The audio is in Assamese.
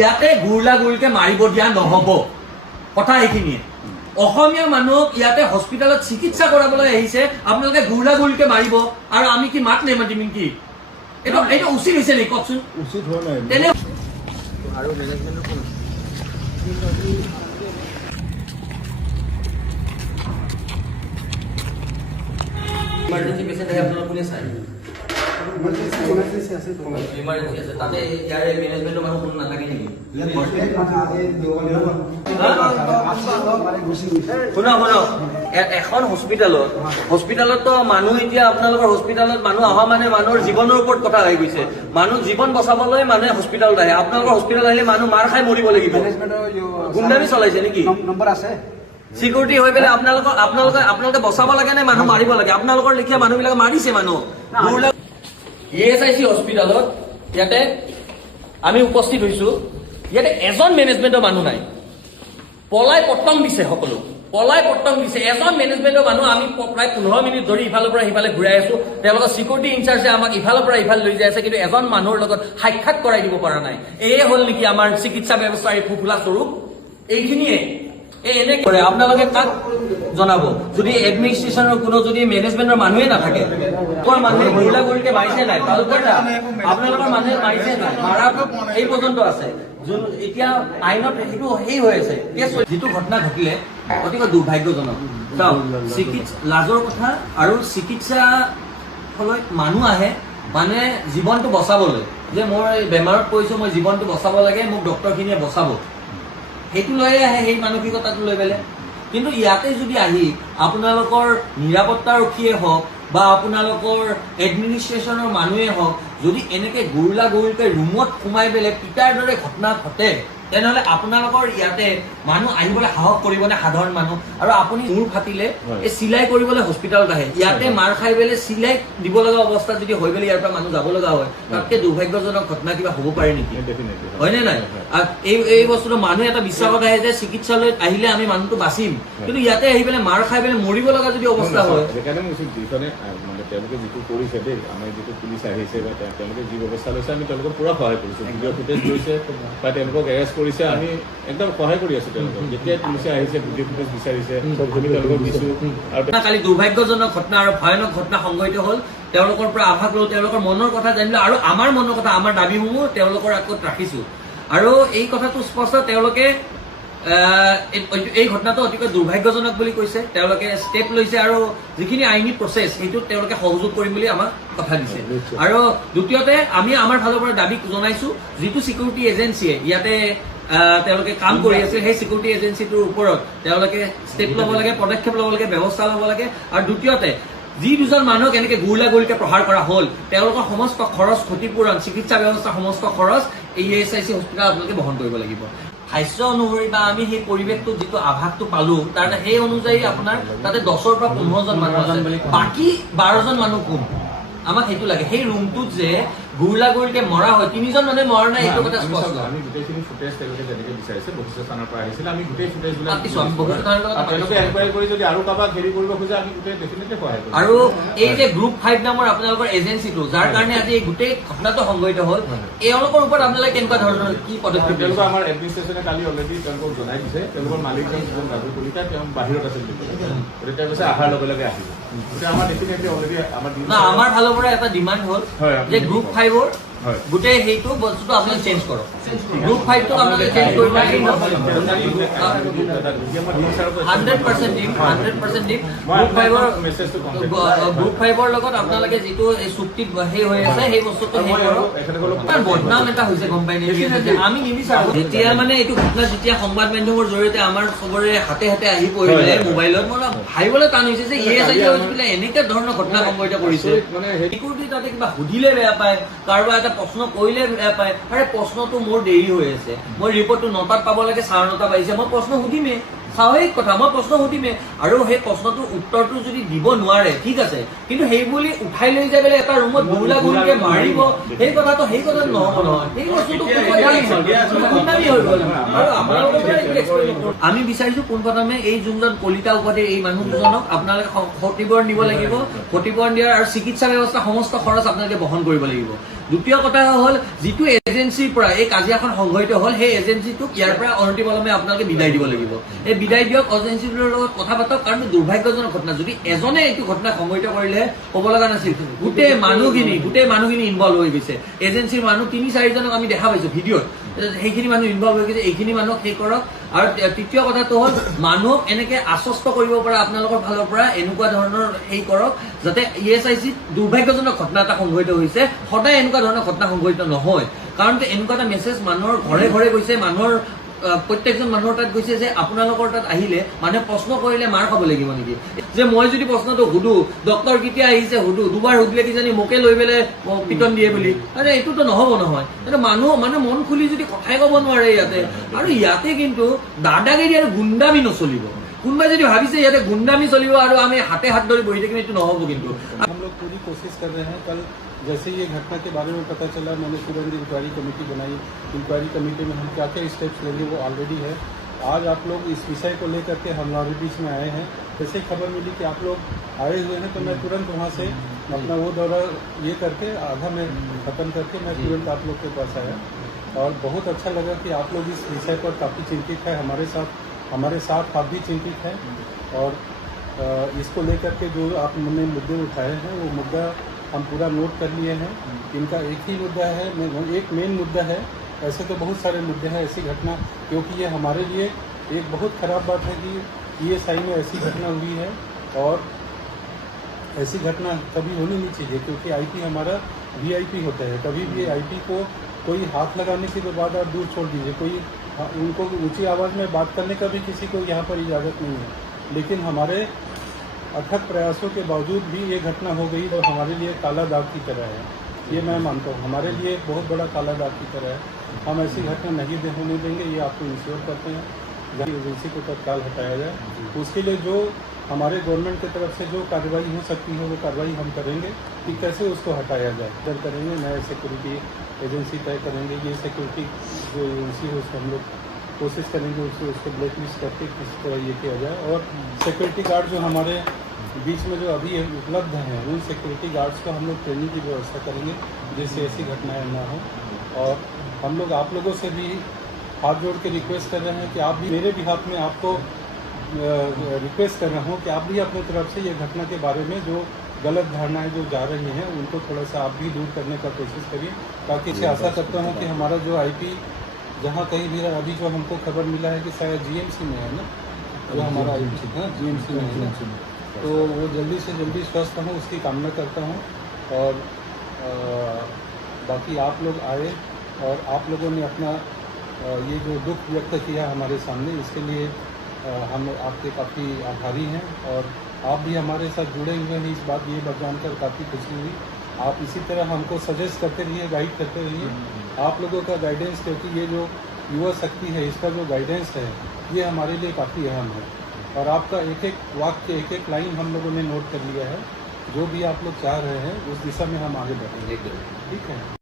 ইয়াতে গুৰলা গুৰিকে মাৰিব দিয়া নহব কথা এইখিনিয়ে অসমীয়া মানুহ ইয়াতে হস্পিটালত চিকিৎসা কৰাবলৈ আহিছে আপোনালোকে গুৰলা গুৰিকে মাৰিব আৰু আমি কি মাত নেমাতিম কি এটা উচিত হৈছে নেকি কওকচোন উচিত হোৱা নাই তেনে আৰু মেনেজমেণ্টৰ কোন ইমাৰ্জেঞ্চি পেচেণ্ট আহে আপোনালোকে কোনে চাই ইমাৰ্জেঞ্চি আছে তাতে ইয়াৰে মেনেজমেণ্টৰ মানুহ কোনো নাথাকে নেকি শুনক এখন হস্পিটালতো মানুহ এতিয়া আপোনালোকৰ হস্পিটালত মানুহ অহা মানে মানুহৰ জীৱনৰ ওপৰত কথা হৈ গৈছে মানুহ জীৱন বচাবলৈ মানুহে হস্পিটালত আহে আপোনালোকৰ হস্পিটাল আহিলে মানুহ মাৰ খাই মৰিব লাগিব গুণ্ডামি চলাইছে নেকি নম্বৰ আছে সিকিউৰিটি হৈ পেলাই আপোনালোকে বচাব লাগে নে মানুহ মাৰিব লাগে আপোনালোকৰ লেখীয়া মানুহবিলাক মাৰিছে মানুহ ESIC হস্পিটালত ইয়াতে আমি উপস্থিত হৈছো ইয়াতে এজন মেনেজমেণ্টৰ মানুহ নাই পলাই পট্টম দিছে সকলো পলাই পট্টম দিছে এজন মেনেজমেণ্টৰ মানুহ আমি প্ৰায় 15 মিনিট ধৰি ইফালৰ পৰা সিফালে ঘূৰাই আছো তেওঁলোকৰ সিকিউৰিটি ইনচাৰ্জে আমাক ইফালৰ পৰা ইফালে লৈ যাই আছে কিন্তু এজন মানুহৰ লগত সাক্ষাৎ কৰাই দিব পৰা নাই এয়ে হ'ল নেকি আমাৰ চিকিৎসা ব্যৱস্থাৰ এই ফুফুলা স্বৰূপ এইখিনিয়ে এনে কৰে আপোনালোকে কাক জনাব যদি এডমিনিষ্ট্ৰেশ্যনৰ কোনো যদি মেনেজমেণ্টৰ মানুহে নাথাকে তোমাৰ মানুহে গুৰিলা গুৰিকে মাৰিছে নাই আপোনালোকৰ মানুহে মাৰিছে নাই মাৰা এই পৰ্যন্ত আছে যোন এতিয়া আইনত সেইটো সেই হৈ আছে যিটো ঘটনা ঘটিলে অতিকৈ দুৰ্ভাগ্যজনক লাজৰ কথা আৰু চিকিৎসা ফলত মানুহ আহে মানে জীৱনটো বচাবলৈ যে মই বেমাৰত পৰিছো মই জীৱনটো বচাব লাগে মোক ডক্টৰখিনিয়ে বচাব সেইটো লৈয়ে আহে সেই মানসিকতাটো লৈ পেলাই কিন্তু ইয়াতে যদি আহি আপোনালোকৰ নিৰাপত্তাৰক্ষীয়ে হওক বা আপোনালোকৰ এডমিনিষ্ট্ৰেশ্যনৰ মানুহে হওক যদি এনেকে গুৰিলা গুৰিকে ৰুমত সোমাই পেলাই পিতাৰ দৰে ঘটনা ঘটে তেনেহ'লে আপোনালোকৰ ইয়াতে মানুহ আহিবলৈ সাহস কৰিবনে সাধাৰণ মানুহ আৰু আপুনি মূৰ ফাটিলে এই চিলাই কৰিবলৈ হস্পিটালত আহে ইয়াতে মাৰ খাই পেলাই চিলাই দিব লগা অৱস্থাত যদি হৈ পেলাই ইয়াৰ পৰা মানুহ যাব লগা হয় তাতকে দুৰ্ভাগ্যজনক ঘটনা কিবা হ'ব পাৰে নেকি হয়নে নাই এই বস্তুটো মানুহ এটা বিশ্বাসত আহে যে চিকিৎসালয়ত আহিলে আমি মানুহটো বাচিম কিন্তু ইয়াতে আহি পেলাই মাৰ খাই পেলাই মৰিব লগা যদি অৱস্থা হয় তেওঁলোকে যিটো কৰিছে দেই আমাৰ যিটো পুলিচ আহিছে বা তেওঁলোকে যি ব্যৱস্থা লৈছে আমি তেওঁলোকক পুৰা সহায় কৰিছোঁ ভিডিঅ' ফুটেজ লৈছে বা তেওঁলোকক এৰেষ্ট কৰিছে আমি একদম সহায় কৰি আছো তেওঁলোকক যেতিয়াই পুলিচে আহিছে ভিডিঅ' ফুটেজ বিচাৰিছে আমি তেওঁলোকক দিছোঁ আৰু কালি দুৰ্ভাগ্যজনক ঘটনা আৰু ভয়ানক ঘটনা সংঘটিত হ'ল তেওঁলোকৰ পৰা আভাস লওঁ তেওঁলোকৰ মনৰ কথা জানিলোঁ আৰু আমাৰ মনৰ কথা আমাৰ দাবীসমূহ তেওঁলোকৰ আগত ৰাখিছোঁ আৰু এই কথাটো স্পষ্ট তেওঁলোকে এই ঘটনাটো অতিকৈ দুৰ্ভাগ্যজনক বুলি কৈছে তেওঁলোকে ষ্টেপ লৈছে আৰু যিখিনি আইনী প্ৰচেছ সেইটোত তেওঁলোকে সহযোগ কৰিম বুলি আমাক কথা দিছে আৰু দ্বিতীয়তে আমি আমাৰ ফালৰ পৰা দাবী জনাইছো যিটো চিকিউৰিটি এজেঞ্চিয়ে ইয়াতে তেওঁলোকে কাম কৰি আছে সেই চিকিউৰিটি এজেঞ্চিটোৰ ওপৰত তেওঁলোকে ষ্টেপ ল'ব লাগে পদক্ষেপ ল'ব লাগে ব্যৱস্থা ল'ব লাগে আৰু দ্বিতীয়তে যি দুজন মানুহক এনেকে গুৰিলা গুৰিকে প্ৰহাৰ কৰা হ'ল তেওঁলোকৰ সমস্ত খৰচ ক্ষতিপূৰণ চিকিৎসা ব্যৱস্থাৰ সমস্ত খৰচ এই ESIC হস্পিটেল আপোনালোকে বহন কৰিব লাগিব ভাষ্য অনুসৰি বা আমি সেই পৰিৱেশটো যিটো আভাসটো পালো তাৰ সেই অনুযায়ী আপোনাৰ তাতে 10ৰ পৰা 15জন মানুহ আছে বাকী 12জন মানুহ কোন আমাক সেইটো লাগে সেই ৰুমটোত যে গুৰিলা গুৰিকে মৰা হয় 3জন মানুহে মৰা নাই এইটো কথা স্পষ্ট আমি গোটেইখিনি ফুটেজ তেওঁলোকে যেনেকৈ বিচাৰিছে বশিষ্ঠ থানাৰ পৰা আহিছিলে আমি গোটেই ফুটেজবিলাক তেওঁলোকে এনকুৱাৰী কৰি যদি আৰু কাৰোবাক হেৰি কৰিব খোজে আমি গোটেই ডেফিনেটলি সহায় কৰিম আৰু এই যে গ্ৰুপ 5 নামৰ আপোনালোকৰ এজেঞ্চিটো যাৰ কাৰণে আজি এই গোটেই ঘটনাটো সংঘটিত হ'ল এওঁলোকৰ ওপৰত আপোনালোকে কেনেকুৱা ধৰণৰ কি পদক্ষেপ তেওঁলোকে আমাৰ এডমিনিষ্ট্ৰেশ্যনে কালি অলৰেডি তেওঁলোকক জনাই দিছে তেওঁলোকৰ মালিকজন যিজন ৰাজু কলিতা তেওঁ বাহিৰত আছিল গতিকে তেওঁ কৈছে অহাৰ লগে লগে আহিব গতিকে আমাৰ ডেফিনেটলি অলৰেডি আমাৰ ফালৰ পৰা এটা ডিমাণ্ড হ'ল যে গ্ৰুপ 5 গোটেই সেইটো বস্তুটো আপোনালোকে চেঞ্জ কৰক গ্ৰুপ 5 টো আপোনালোকে চেঞ্জ কৰিব 100% দিম গ্ৰুপ 5 ৰ লগত আপোনালোকে যিটো চুক্তিত সেই হৈ আছে সেই বস্তুটো বদনাম এটা হৈছে গম পাই আমি নিবিচাৰো যেতিয়া মানে এইটো ঘটনা যেতিয়া সংবাদ মাধ্যমৰ জৰিয়তে আমাৰ চবৰে হাতে হাতে আহি পৰিলে মোবাইলত মই ভাবিবলৈ টান হৈছে যে ESIC হস্পিটেলে এনেকুৱা ধৰণৰ ঘটনা সংঘটিত কৰিছে মানে সিকিউৰিটি তাতে কিবা সুধিলে বেয়া পায় কাৰোবাৰ এটা প্ৰশ্ন কৰিলে বেয়া পায় আৰে প্ৰশ্নটো মোৰ দেৰি হৈ আছে মই ৰিপৰ্টটো 9টাত পাব লাগে 9:30 বাজিছে মই প্ৰশ্ন সুধিমেই স্বাভাৱিক কথা মই প্ৰশ্ন সুধিমেই আৰু সেই প্ৰশ্নটোৰ উত্তৰটো যদি দিব নোৱাৰে ঠিক আছে কিন্তু সেই বুলি উঠাই লৈ যাই পেলাই এটা ৰুমত গুৰিলা গুৰিকে মাৰিব সেই কথাটো নহ'ব নহয় সেই বস্তুটো আমি বিচাৰিছো পোনপ্ৰথমে এই যোনজন কলিতা উপাধিৰ এই মানুহ দুজনক আপোনালোকে ক্ষতিপূৰণ দিব লাগিব ক্ষতিপূৰণ দিয়াৰ আৰু চিকিৎসা ব্যৱস্থা সমস্ত খৰচ আপোনালোকে বহন কৰিব লাগিব দ্বিতীয় কথা হ'ল যিটো এজেঞ্চিৰ পৰা এই কাজিয়াখন সংঘটিত হ'ল সেই এজেঞ্চিটোক ইয়াৰ পৰা অনতিপলমে আপোনালোকে বিদায় দিব লাগিব। এই বিদায় দিয়ক, এজেঞ্চিটোৰ লগত কথা পাতক, কাৰণ দুৰ্ভাগ্যজনক ঘটনা। যদি এজনে এইটো ঘটনা সংঘটিত কৰিলে হ'ব লগা নাছিল, গোটেই মানুহখিনি ইনভলভ হৈ গৈছে। এজেঞ্চিৰ মানুহ 3-4জনক আমি দেখা পাইছো ভিডিঅ'ত, সেইখিনি মানুহ ইনভলভ হৈ গৈছে। এইখিনি মানুহক সেই কৰক। আৰু তৃতীয় কথাটো হ'ল মানুহক এনেকে আশ্বস্ত কৰিব পৰা আপোনালোকৰ ফালৰ পৰা এনেকুৱা ধৰণৰ সেই কৰক যাতে ESIC দুৰ্ভাগ্যজনক ঘটনা এটা সংঘটিত হৈছে, সদায় এনেকুৱা ধৰণৰ ঘটনা সংঘটিত নহয়। কাৰণ এনেকুৱা এটা মেছেজ মানুহৰ ঘৰে ঘৰে গৈছে, মানুহৰ প্ৰত্যেকজন মানুহৰ তাত গৈছে যে আপোনালোকৰ তাত আহিলে মানুহে প্ৰশ্ন কৰিলে মাৰ খাব লাগিব নেকি? যে মই যদি প্ৰশ্নটো সুধো ডক্টৰ কেতিয়া আহিছে সুধো, দুবাৰ সুধিলে কিজানি মোকে লৈ পেলাই পিটন দিয়ে বুলি, আৰে এইটোতো নহব নহয়। মানুহ মানে মন খুলি যদি কথাই ক'ব নোৱাৰে ইয়াতে, আৰু ইয়াতে কিন্তু দাদাগিৰি আৰু গুণ্ডামি নচলিব। কোনোবাই যদি ভাবিছে ইয়াতে গুণ্ডামি চলিব আৰু আমি হাতে হাত ধৰি বহি থাকিম, এইটো নহব কিন্তু। हम लोग पूरी कोशिश कर रहे हैं। कल जैसे ये घटना के बारे में पता चला, मैंने तुरंत इंक्वायरी कमेटी बनाई। इंक्वायरी कमेटी में हम क्या क्या स्टेप्स लेंगे वो ऑलरेडी है। आज आप लोग इस विषय को लेकर के हमारे बीच में आए हैं। जैसे खबर मिली कि आप लोग आए हुए हैं तो मैं तुरंत वहाँ से अपना वो दौरा ये करके आधा में ख़त्म करके मैं तुरंत आप लोग के पास आया। और बहुत अच्छा लगा कि आप लोग इस विषय पर काफ़ी चिंतित है, हमारे साथ आप भी चिंतित हैं। और इसको लेकर के जो आपने मुद्दे उठाए हैं वो मुद्दा हम पूरा नोट कर लिए हैं। इनका एक ही मुद्दा है, एक मेन मुद्दा है। ऐसे तो बहुत सारे मुद्दे हैं ऐसी घटना, क्योंकि ये हमारे लिए एक बहुत ख़राब बात है कि ESI में ऐसी घटना हुई है। और ऐसी घटना कभी होनी नहीं चाहिए, क्योंकि IP हमारा VIP होता है। कभी भी IP को कोई हाथ लगाने की तो बात आप दूर छोड़ दीजिए, कोई उनको ऊंची आवाज़ में बात करने का भी किसी को यहाँ पर इजाज़त नहीं है। लेकिन हमारे अथक प्रयासों के बावजूद भी ये घटना हो गई तो हमारे लिए काला दाग की तरह है। ये मैं मानता हूँ हमारे लिए बहुत बड़ा काला दाग की तरह है। हम ऐसी घटना नहीं होने देंगे, ये आपको इंश्योर करते हैं। जहाँ एजेंसी को तत्काल हटाया जाए, उसके लिए जो हमारे गवर्नमेंट की तरफ से जो कार्रवाई हो सकती है वो कार्रवाई हम करेंगे कि कैसे उसको हटाया जाए। डर करेंगे, नए सिक्योरिटी एजेंसी तय करेंगे। ये सिक्योरिटी जो एजेंसी है उसको हम लोग कोशिश करेंगे उसको ब्लैक लिस्ट करके किस तरह ये किया जाए। और सिक्योरिटी गार्ड जो हमारे बीच में जो अभी उपलब्ध हैं उन सिक्योरिटी गार्ड्स को हम लोग ट्रेनिंग की व्यवस्था करेंगे जिससे ऐसी घटनाएं ना हो। और हम लोग आप लोगों से भी हाथ जोड़ के रिक्वेस्ट कर रहे हैं कि आप भी मेरे बिहाफ में आपको रिक्वेस्ट कर रहा हूँ कि आप भी अपनी तरफ से ये घटना के बारे में जो गलत धारणाएं जो जा रही हैं उनको थोड़ा सा आप भी दूर करने का कोशिश करिए, ताकि इसे आशा करता हूँ कि हमारा जो IP जहाँ कहीं भी अभी जो हमको खबर मिला है कि शायद GMC में है ना, जो हमारा IP है GMC में है ना, तो वो जल्दी से जल्दी स्वस्थ हो उसकी कामना करता हूँ। और बाकी आप लोग आए और आप लोगों ने अपना ये जो दुख व्यक्त किया हमारे सामने, इसके लिए हम आपके काफ़ी आभारी हैं। और आप भी हमारे साथ जुड़े हुए हैं, इस बात ये बात जानकर काफ़ी खुशी हुई। आप इसी तरह हमको सजेस्ट करते रहिए, गाइड करते रहिए। आप लोगों का गाइडेंस, क्योंकि ये जो युवा शक्ति है इसका जो गाइडेंस है ये हमारे लिए काफ़ी अहम है। और आपका एक एक वाक्य एक एक लाइन हम लोगों ने नोट कर लिया है। जो भी आप लोग चाह रहे हैं उस दिशा में हम आगे बढ़ेंगे। ठीक है।